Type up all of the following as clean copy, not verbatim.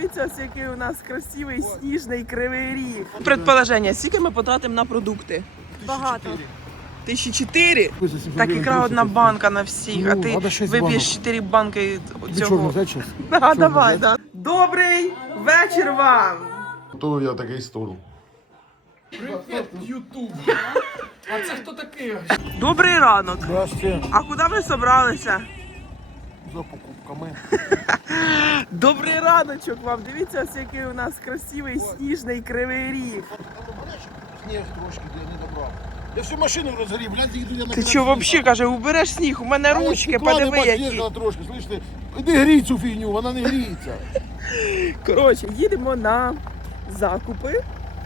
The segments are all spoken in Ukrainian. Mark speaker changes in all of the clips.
Speaker 1: Дивіться, ось який у нас красивий сніжний кривий ріг. Предположення, скільки ми потратимо на продукти?
Speaker 2: Багато.
Speaker 1: 1004? Так ікра одна банка на всіх, а ти вип'єш 4 банки цього. Да, давай, да. Добрий вечір вам!
Speaker 3: Готовив я такий стол.
Speaker 4: Привіт, Ютуб! А це хто такий?
Speaker 1: Добрий ранок.
Speaker 3: Здрасте.
Speaker 1: А куди ви собралися?
Speaker 3: За покупками.
Speaker 1: Добрий раночок вам. Дивіться, ось який у нас красивий сніжний кривий ріг.
Speaker 3: Сніг трошки, я не добрав. Я всю машину розгорів, гляньте, йду я на
Speaker 1: Ти що взагалі, каже, убереш сніг, у мене ручки, подиви які.
Speaker 3: Трошки, слышите? Іди грій цю фігню, вона не гріється.
Speaker 1: Коротше, їдемо на закупи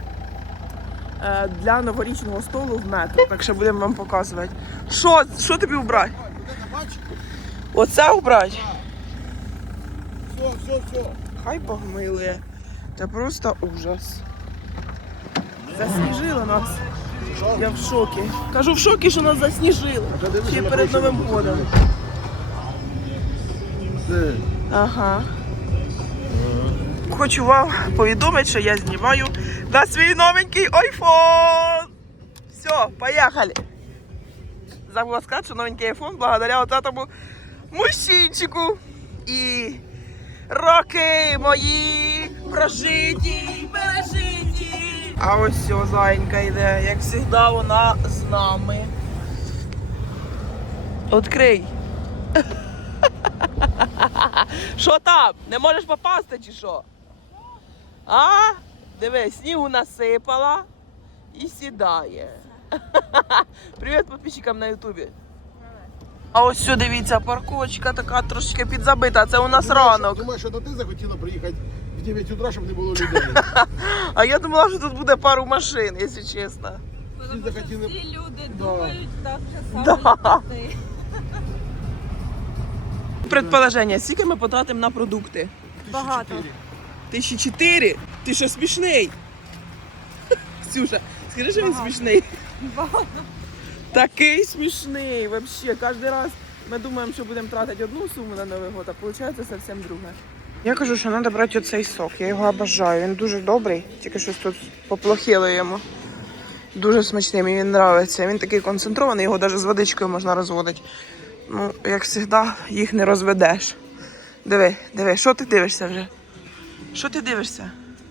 Speaker 1: для новорічного столу в метро. Так що будемо вам показувати. Що тобі убрати? Оце убрати?
Speaker 3: Все.
Speaker 1: Хай погмилує. Це просто ужас. Засніжило нас. Я в шокі. Кажу, в шокі, що нас засніжило. Ще перед Новим годом. Ага. Хочу вам повідомити, що я знімаю на свій новенький iPhone. Все, поїхали. Забула сказати, що новенький iPhone благодаря от этому мужчинчику. І роки мої прожиті, пережиті. А ось все, зайенька йде, як завжди вона з нами. Открий. Що там? Не можеш попасти чи що? А? Дивись, снігу насипала і сідає. Привіт підписчикам на ютубі. А ось сюди, дивіться, парковочка така трошечки підзабита, це у нас ранок.
Speaker 3: Думаєш, що ти захотіла приїхати в 9 утра, щоб не було людей?
Speaker 1: А я думала, що тут буде пару машин, якщо чесно.
Speaker 2: Тому що всі люди думають так же
Speaker 1: Да.
Speaker 2: само, як і ти.
Speaker 1: Предположення, скільки ми потратимо на продукти?
Speaker 2: Багато.
Speaker 1: 1004? Ти що, смішний? Ксюша, скажи, що він смішний.
Speaker 2: Багато.
Speaker 1: Такий смішний, взагалі. Кожен раз ми думаємо, що будемо тратити одну суму на Новий год, а виходить зовсім друге. Я кажу, що треба брати оцей сок. Я його обожаю. Він дуже добрий, тільки щось тут поплохіло йому. Дуже смачний, мені він подобається. Він такий концентрований, його навіть з водичкою можна розводити. Ну, як завжди, їх не розведеш. Диви, що ти дивишся вже? Що ти дивишся?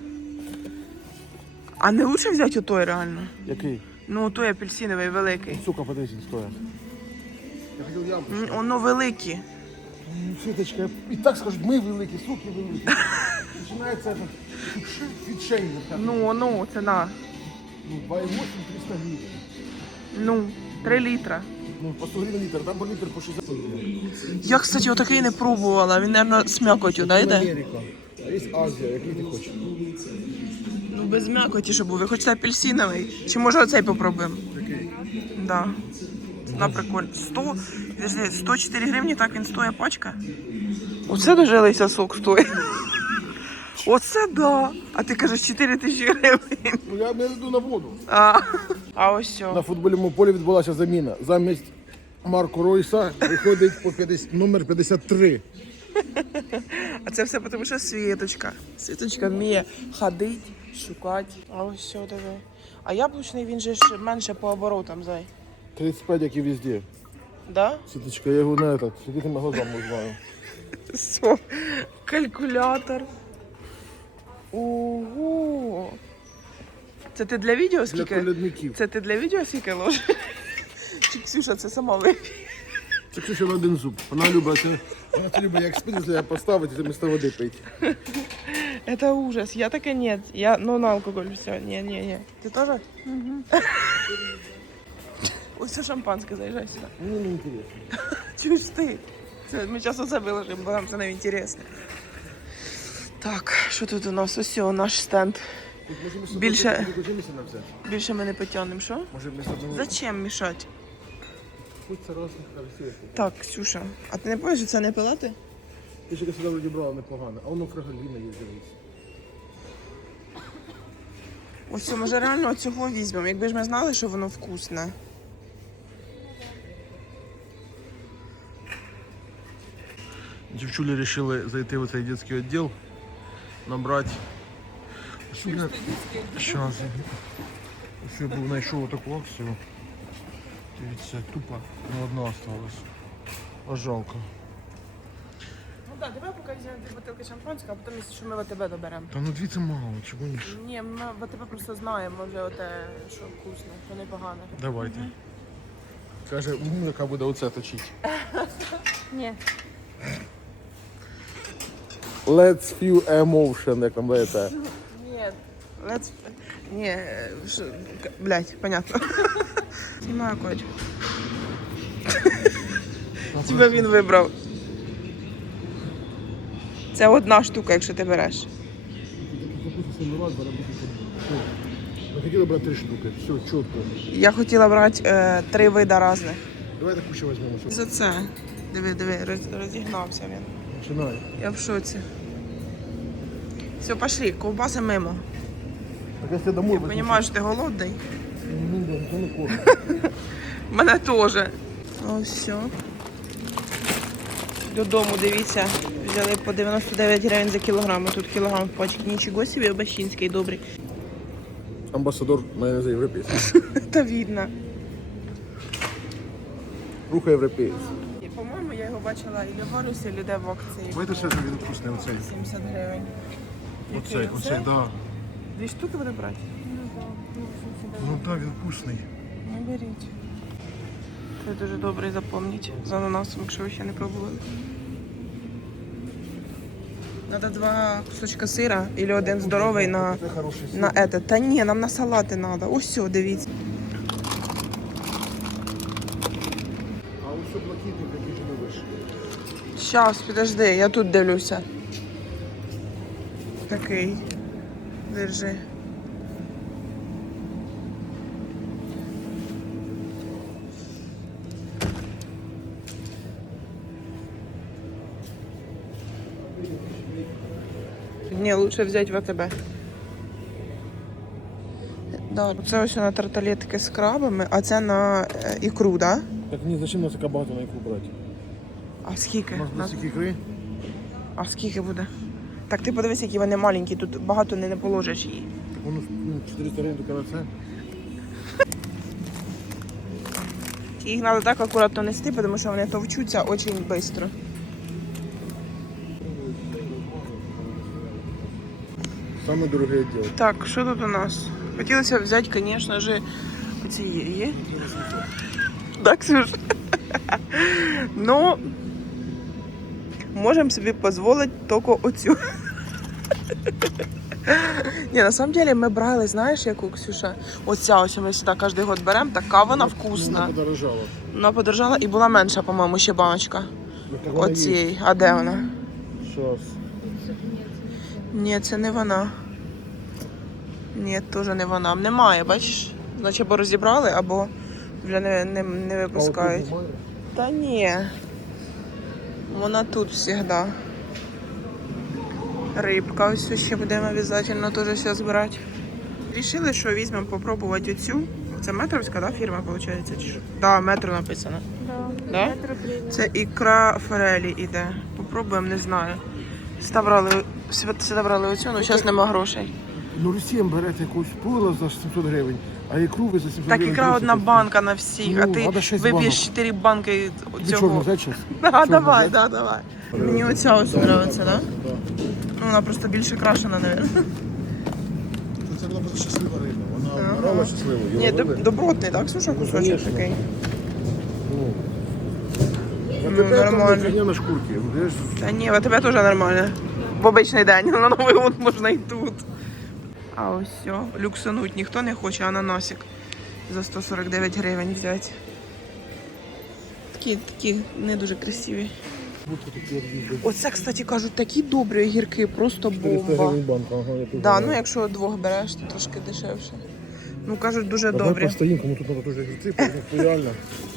Speaker 1: А не лучше взяти отой реально?
Speaker 3: Який?
Speaker 1: Ну, той апельсиновий великий.
Speaker 3: Сука, подивись, стоять. Я хотів яблучко.
Speaker 1: Воно великі.
Speaker 3: Світочка, і так скажуть, ми великі, суки великі. Починається этот фідшеймінг.
Speaker 1: Ну, ціна.
Speaker 3: Ну, 2,8, 300 гривень.
Speaker 1: Ну, 3 літра.
Speaker 3: Ну, по 100 гривень літр, там по літр по 60 гривень.
Speaker 1: Я, кстати, отакий не пробувала. Він, мабуть, з м'якотю, да, йде?
Speaker 3: Америка. А є Азія, який ти хочеш?
Speaker 1: Ну, без м'якоті, щоб був. Ви хочете апельсиновий? Чи може оцей попробуємо?
Speaker 3: Який?
Speaker 1: Да. Ціна прикольна. 104 гривні, так він стоїть пачка. Оце дожилися сок стоїть. Оце да. А ти кажеш 4 тисячі гривень.
Speaker 3: Ну, я не йду на воду.
Speaker 1: А ось все.
Speaker 3: На футбольному полі відбулася заміна. Замість Марко Ройса виходить по номер 53.
Speaker 1: А це все тому, що Світочка. Світочка вміє ходити, шукати. А ось все, диви. А яблучний, він же ж менше по оборотам, зай.
Speaker 3: 35, як і везде.
Speaker 1: Да?
Speaker 3: Світочка, я його на этот, світитими глазами знаю.
Speaker 1: Все. Калькулятор. Ого. Це ти для відео
Speaker 3: Для
Speaker 1: скільки?
Speaker 3: колядників.
Speaker 1: Це ти для відео скільки ложиш? Чи Ксюша це сама вип'є?
Speaker 3: Це Ксюша на один зуб. Вона любить, як спить, поставити, вместо води пить.
Speaker 1: Это ужас. Я таке нет. Я, ну, на алкоголь все. Не. Ты тоже? Угу. Ось це шампанське, заїжджай сюди.
Speaker 3: Мені не інтересно.
Speaker 1: Чуєш ти? Це, ми зараз оце виложимо, бо нам це не інтересно. Так, що тут у нас? Ось о, наш стенд. Більше ми не потягнемо, що?
Speaker 3: Може вместо одного.
Speaker 1: Зачем мішати?
Speaker 3: Будь це розних характеристик.
Speaker 1: Так, Ксюша, а ти не помниш, що це не пилати?
Speaker 3: Ти ж сюди вроді брала непогано, а воно фрагаліна є, дивись.
Speaker 1: Ось, може реально цього візьмемо, якби ж ми знали, що воно вкусне.
Speaker 3: Дівчулі вирішили зайти в цей дитячий відділ набрати. Щас. Ще був знайшов таку акцію. Дивіться, тупо не одна осталась. А жалко.
Speaker 1: Ну так, давай поки візьмемо 2 бутилки шампанського, а потім, якщо ми в АТБ доберемо.
Speaker 3: Та ну дві це мало, чого ніж.
Speaker 1: Ні, ми в АТБ просто знаємо вже оте, що вкусно, що непогано.
Speaker 3: Давайте. Каже, яка буде оце точити.
Speaker 2: Ні.
Speaker 3: Let's feel emotion, як там даєте.
Speaker 1: Ні, let's... Ні, блядь, понятно. Знімаю котик. Тебе він вибрав. Це одна штука, якщо ти береш.
Speaker 3: Ми хотіли брати 3 штуки, все, чітко.
Speaker 1: Я хотіла брати 3 вида різних.
Speaker 3: Давайте кучу візьмемо.
Speaker 1: За це. Диви, розігнався він.
Speaker 3: Починай.
Speaker 1: Я в шоці. Все, пошли, ковбаси мимо.
Speaker 3: Так якщо домой,
Speaker 1: Я розумію, що ти голодний.
Speaker 3: ніхто не кормить.
Speaker 1: Мене теж. Ось все. Додому, дивіться, взяли по 99 гривень за кілограм. Тут кілограм в пачці. Нічого собі, обащинський добрий.
Speaker 3: Амбасадор майонезу європейський.
Speaker 1: Та видно.
Speaker 3: Руха європейська.
Speaker 1: І, по-моєму, я його бачила і в Варусі, і де в акції.
Speaker 3: Давайте ще він вкусний оцей.
Speaker 1: 70 гривень.
Speaker 3: Оцей, да.
Speaker 1: 2 штуки буде брати?
Speaker 3: Ну так, він вкусний.
Speaker 1: Не беріть. Це дуже добре, запам'ятайте. З ананасом, якщо ви ще не пробували. Надо 2 кусочка сира, або один здоровий на...
Speaker 3: Це хороший сир.
Speaker 1: На это. Та ні, нам на салати треба. Ось все, дивіться.
Speaker 3: А ось що блакитний, який ти любиш.
Speaker 1: Щас, підожди, я тут дивлюся. Такий. Держи. Ні, лучше взяти в АТБ. Да, це ось на тарталетки з крабами, а це на ікру, так? Да?
Speaker 3: Так ні, зачем нас така багато на яку брати?
Speaker 1: А скільки?
Speaker 3: У нас без стільки ікри.
Speaker 1: А скільки буде? Так ти подивись, які вони маленькі, тут багато не положиш її.
Speaker 3: Воно 400 гривень тільки на це.
Speaker 1: Їх треба так акуратно нести, тому що вони товчуться дуже швидко.
Speaker 3: Саме дороге відділ.
Speaker 1: Так, що тут у нас? Хотілося взяти, звісно ж, оці є. Так, Ксюш? Ну, можемо собі дозволити тільки оцю. Ні, на самом деле ми брали, знаєш, яку, Ксюша? Оця ось ми сюди кожен год беремо, така вона вкусна.
Speaker 3: Вона подорожала.
Speaker 1: Вона подорожала і була менша, по-моєму, ще баночка. Оцієї. А де вона?
Speaker 3: Щас.
Speaker 1: Ні, це не вона. Ні, теж не вона. Немає, бачиш? Значить, або розібрали, або вже не випускають. Та ні. Вона тут завжди. Рибка ось ще будемо обов'язково теж все збирати. Рішили, що візьмемо попробувати оцю. Це метровська, да, фірма, виходить? Чи що? Да, метро написано. Да? Це ікра форелі іде. Попробуємо, не знаю. Сюди брали оцю, але зараз нема грошей.
Speaker 3: Ну, Росіям берете якусь пула за 700 гривень, а ікру ви за 700
Speaker 1: Так,
Speaker 3: гривень.
Speaker 1: ікра
Speaker 3: просите.
Speaker 1: одна банка на всіх, а
Speaker 3: Ну,
Speaker 1: ти
Speaker 3: треба 6
Speaker 1: вип'єш
Speaker 3: банок.
Speaker 1: 4 банки
Speaker 3: Тобі чорну
Speaker 1: цього.
Speaker 3: взяти щас?
Speaker 1: Да,
Speaker 3: Чорну
Speaker 1: давай,
Speaker 3: взяти?
Speaker 1: да, давай. Мені оця ось подобається, да?
Speaker 3: Да.
Speaker 1: Ну, вона просто більше крашена, мабуть.
Speaker 3: Це була просто щаслива риба. Вона
Speaker 1: Ага.
Speaker 3: вмирала щасливо.
Speaker 1: Ні, добротний, так, Ксюша, кусочок
Speaker 3: конечно.
Speaker 1: такий?
Speaker 3: Ну,
Speaker 1: Ну,
Speaker 3: тебе там
Speaker 1: нормально.
Speaker 3: фігня на шкурці. Видиш?
Speaker 1: Та ні, а тебе теж нормально. В обичний день, на Новий год можна і тут. А ось все, люксануть ніхто не хоче, ананасик за 149 гривень взяти. Такі не дуже красиві.
Speaker 3: Будьте такі об'їзди.
Speaker 1: Оце, кстати, кажуть, такі добрі огірки, просто
Speaker 3: 400
Speaker 1: бомба.
Speaker 3: гривень банка. Ага, я тут
Speaker 1: Да,
Speaker 3: знаю.
Speaker 1: ну якщо 2 береш, то трошки дешевше. Ну, кажуть, дуже
Speaker 3: Давай
Speaker 1: добрі.
Speaker 3: постоїмо, кому тут треба теж грити, реально.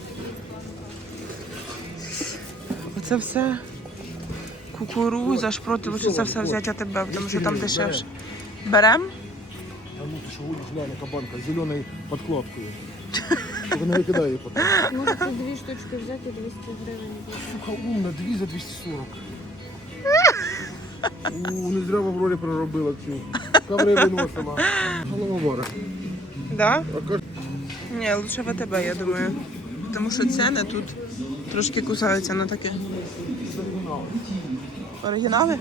Speaker 1: Оце все кукуруза, шпроти, лучше це все взяти АТБ, тому що там дешевше. Берем?
Speaker 3: А ну ти що гониш, глянь, яка банка з зеленою подкладкою. Тільки не викидай її потім.
Speaker 2: Можете 2 штучки взяти, 200 гривень.
Speaker 3: Сука, умна, 2 за 240. Не зря в Аврорі проробила цю. Коври виносила. Головомора.
Speaker 1: Да? Ні, лучше ВТБ, я думаю. Тому що ціни тут трошки кусаються на таке. Оригінали?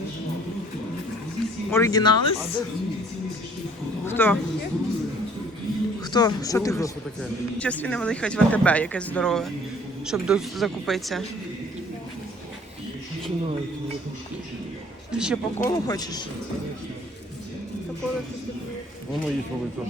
Speaker 1: Оригіналис? Хто? Хто? Що ти хочеш? Зараз він вони хоч ВТБ якесь здорове, щоб закупитися. Ти ще по колу хочеш?
Speaker 3: Воно є велике.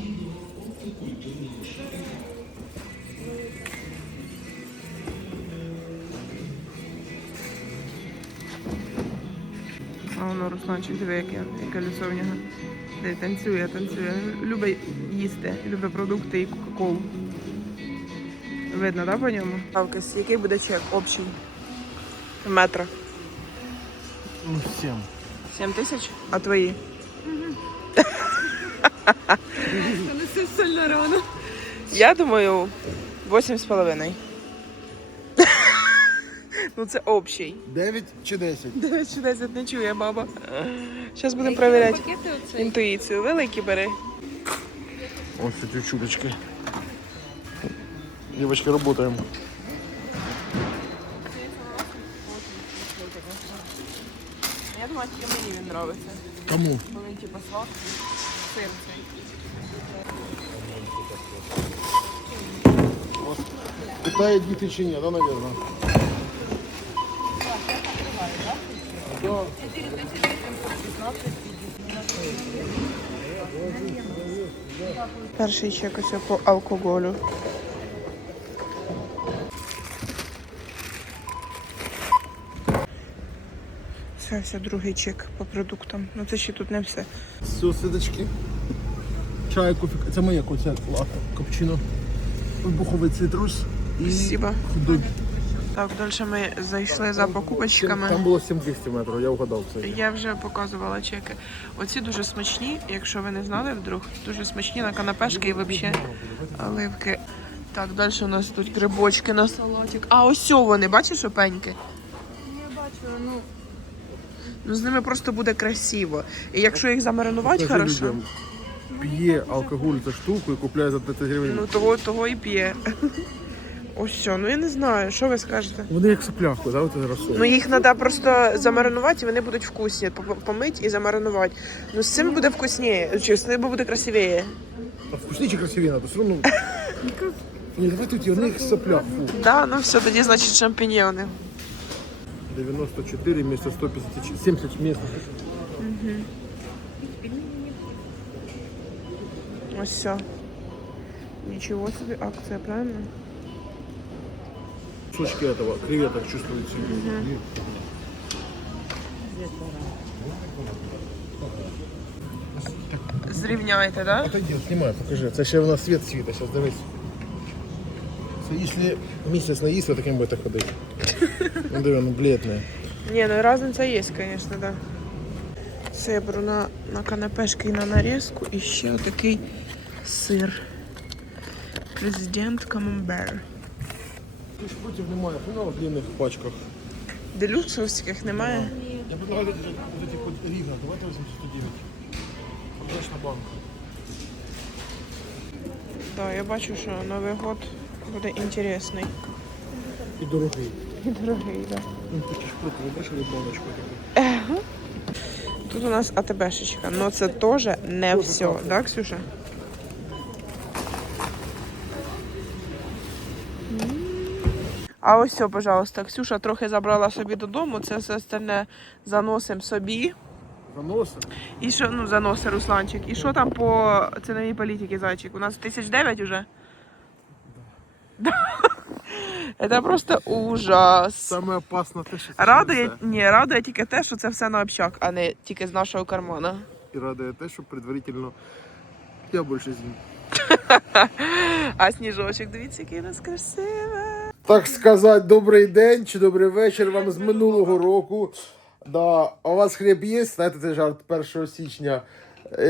Speaker 1: А воно Русланчик, диви, яке лицо в нього. Де танцює. Любить їсти, любить продукти і кока-колу. Видно, так, по ньому? Авкас, який буде чек общий? В метрах.
Speaker 3: 7.
Speaker 1: 7 тисяч? А твої?
Speaker 2: Та не все сильно рано.
Speaker 1: Я думаю, 8,5. Ну це общий.
Speaker 3: 9 чи 10?
Speaker 1: 9 чи 10 не чує баба. Зараз будемо перевіряти
Speaker 2: Пакети оцей.
Speaker 1: інтуїцію. Великі бери.
Speaker 3: Ось ці чудочки. Девочки, работаем.
Speaker 1: Я думаю, тільки мені він подобається.
Speaker 3: Кому?
Speaker 1: Бо він типу сладкий. Сир цей.
Speaker 3: Питає діти чи ні, да, наверное? Да.
Speaker 1: Перший чек ось по алкоголю. Все, другий чек по продуктам. Ну це ще тут не все.
Speaker 3: Все, ситочки. Чай, кофе. Це моє коця. Капчино. Вибуховий цитрус і
Speaker 1: Спасибо.
Speaker 3: худобі.
Speaker 1: Так, далі ми зайшли за покупочками.
Speaker 3: Там було 7200 метрів, я вгадав це.
Speaker 1: Я вже показувала чеки. Оці дуже смачні, якщо ви не знали вдруг, дуже смачні на канапешки і взагалі оливки. Так, далі у нас тут грибочки на салатик. А ось вони, бачиш, опеньки?
Speaker 2: Я бачу, ну,
Speaker 1: Ну з ними просто буде красиво. І якщо їх замаринувати
Speaker 3: Покажи
Speaker 1: хорошо,
Speaker 3: людям. П'є алкоголь за штуку і купляє за 30 гривень.
Speaker 1: ну того і п'є. Ось все, ну я не знаю, що ви скажете?
Speaker 3: Вони як соплявку, да, от розсол.
Speaker 1: Ну їх треба просто замаринувати, і вони будуть вкусні. Помити і замаринувати. Ну з цим буде вкусніше, чи з цим буде красивіше.
Speaker 3: А вкусні чи красиві надо? Все одно... Ні, давай тут вони як соплявку.
Speaker 1: Да, ну все, тоді значить шампіньйони.
Speaker 3: 94 вместо 150, 70 мест.
Speaker 1: Ось все. Ничего себе, акция, правильно?
Speaker 3: Кусочки этого креветок чувствуются.
Speaker 1: Зрівняйте, да?
Speaker 3: Отойди, снимай, покажи. Це ще у нас світ світа, зараз дивись. Це якщо місяць наїсти, таким буде ходити. Ну диви, ну бледне.
Speaker 1: Не, ну разниця є, конечно, да. Це я беру на канапешки і на нарізку. І ще отакий сир. Президент Камамбер.
Speaker 3: Против немає, фінал в длинних пачках.
Speaker 1: Делюксовських немає?
Speaker 3: Я предлагаю вот эти вот Рига, давайте 89. Обычно банк.
Speaker 1: Так, я бачу, що Новий год буде інтересний.
Speaker 3: І дорогий.
Speaker 1: І дорогий, да.
Speaker 3: Ну, такі ж проти, ви бачили баночку таку?
Speaker 1: Тут у нас АТБшечка, но це теж не все, да, Ксюша? А ось все, пожалуйста, Ксюша трохи забрала собі додому, це все остальне заносимо собі.
Speaker 3: Заноси.
Speaker 1: І що, ну, заноси, Русланчик. І що там по ціновій політиці, зайчик? У нас 1009 уже? Це просто ужас.
Speaker 3: Саме опасне те, що це
Speaker 1: Радує,
Speaker 3: все.
Speaker 1: ні, радує тільки те, що це все на общак, а не тільки з нашого кармана.
Speaker 3: І радує те, що предварительно я більше з'їм.
Speaker 1: А сніжочок, дивіться, який у нас красивий.
Speaker 3: Так сказати, добрий день чи добрий вечір вам з минулого року. Да, а у вас хліб є? Знаєте, це жарт 1 січня.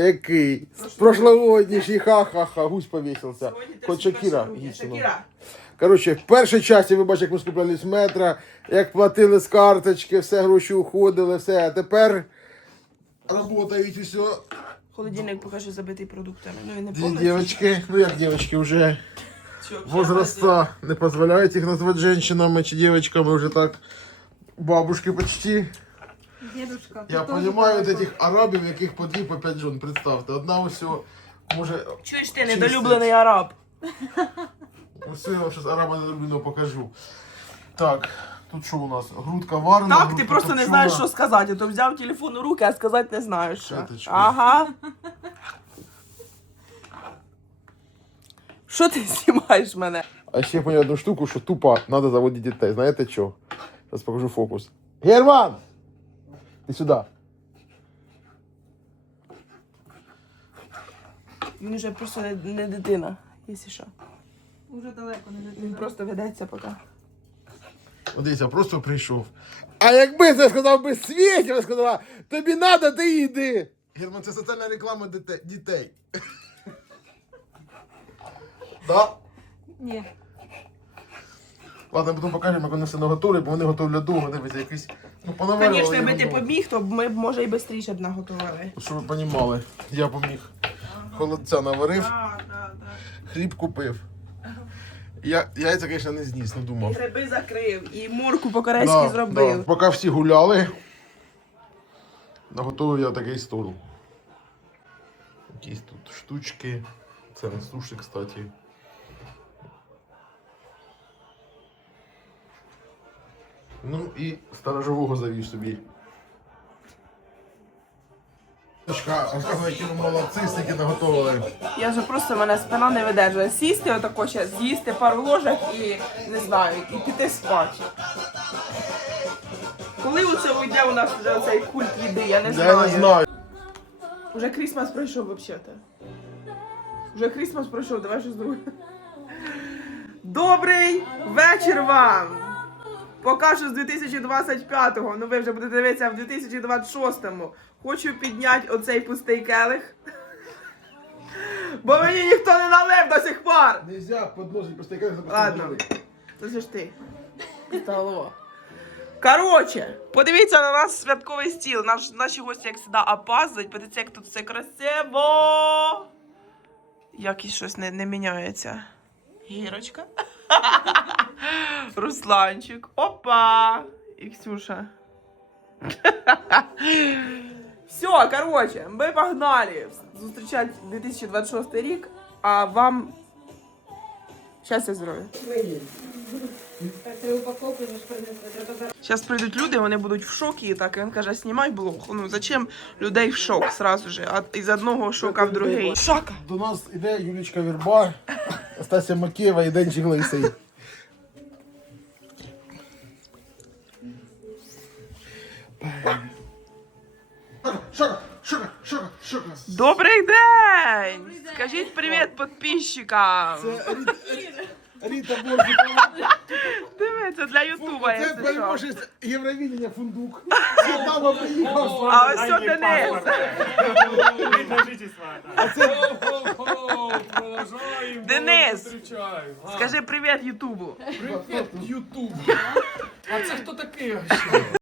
Speaker 3: Який? Прошлогоднішній, ха-ха-ха, гусь повісився. Хоч Шакіра, Гіцину. Коротше, в першій часті ви бачите, як ми скупляли з метра, як платили з карточки, все гроші уходили, все. А тепер працюють усе.
Speaker 1: Холодильник покажу забитий продуктами. Ну він не
Speaker 3: Дві
Speaker 1: повністю.
Speaker 3: дівчатки, ну як дівчатки, вже возраста не дозволяють їх назвати жінками чи дівчатками, вже так бабушки почти.
Speaker 2: Дедушка,
Speaker 3: Я розумію от этих арабів, яких по 2 по 5 жон, представте. Одна ось може...
Speaker 1: Чуєш ти, недолюблений араб?
Speaker 3: Ось я вам зараз араба недолюбленого покажу. Так, тут що у нас? Грудка варена.
Speaker 1: Так, ти
Speaker 3: грудка
Speaker 1: просто не
Speaker 3: копчена.
Speaker 1: знаєш, що сказати. А то взяв телефон у руки, а сказати не знаєш. Що.
Speaker 3: П'яточку.
Speaker 1: Ага. Що ти знімаєш мене?
Speaker 3: А ще я поняв одну штуку, що тупо треба заводити дітей. Знаєте що? Зараз покажу фокус. Герман! Ти сюди.
Speaker 1: Він вже просто не дитина, якщо що.
Speaker 2: уже далеко не
Speaker 1: Він
Speaker 2: дитина.
Speaker 1: просто ведеться поки.
Speaker 3: От дивіться, просто прийшов. А якби це сказав би Світі, вона сказала, тобі треба, ти йди. Герман, це соціальна реклама дітей. Да?
Speaker 2: Ні.
Speaker 3: Ладно, потім покажемо, як вони все наготовлять, бо вони готовлять довго, дивіться, якісь, ну, понаварювали.
Speaker 1: Звісно, якби
Speaker 3: я
Speaker 1: ти
Speaker 3: думаю.
Speaker 1: побіг, то б ми б, може, і швидше б наготували.
Speaker 3: Щоб ви розуміли, я поміг. Холодця наварив,
Speaker 1: Так.
Speaker 3: хліб купив. Яйця, звісно, не зніс, не
Speaker 1: І
Speaker 3: думав.
Speaker 1: гриби закрив, і морку по-корейськи зробив.
Speaker 3: Да. Поки всі гуляли, наготовив я такий стол. Якісь тут штучки. Це не суші, кстати. Ну і сторожового завів собі. Розказує, які ви молодці, стільки наготовили.
Speaker 1: Я вже просто, мене спина не видержує. Сісти отако ще, з'їсти пару ложок і, не знаю, і піти спати. Коли оце уйде у нас вже цей культ їди, я не знаю.
Speaker 3: Я не знаю.
Speaker 1: Уже Крісмас пройшов взагалі. Уже Крісмас пройшов, давай щось друге. Добрий вечір вам! Поки що з 2025-го, ну ви вже будете дивитися в 2026-му. Хочу підняти оцей пустий келих. Бо мені ніхто не налив до сих пор!
Speaker 3: Нельзя подносить просто яка
Speaker 1: Ладно, це ж ти. Стало. Короче, подивіться на наш святковий стіл. Наші гості, як завжди, опаздують. Подивіться, як тут все красиво. Якось щось не міняється. Гірочка. Русланчик. Опа. І Ксюша. Все, короче, ми погнали зустрічати 2026 рік, а вам щастя, здоров'я.
Speaker 2: Так, три упаковки вже ж принесли.
Speaker 1: Зараз прийдуть люди, вони будуть в шокі, і так він каже, знімай блог. Ну зачем людей в шок сразу же, а із одного шока в другий. Шока!
Speaker 3: До нас іде Юлічка Вірба, Стася Макеєва і Денчик Лисий. Шока.
Speaker 1: Добрий день! Скажіть привіт підписчикам!
Speaker 3: Ріта Борзикова.
Speaker 1: Дивіться, для Ютуба,
Speaker 3: Це
Speaker 1: якщо що.
Speaker 3: переможець Євровидення Фундук. Світава приїхав.
Speaker 1: А ось що Денис. Денис, скажи привіт Ютубу.
Speaker 4: Привіт, Ютуб. А це хто такий?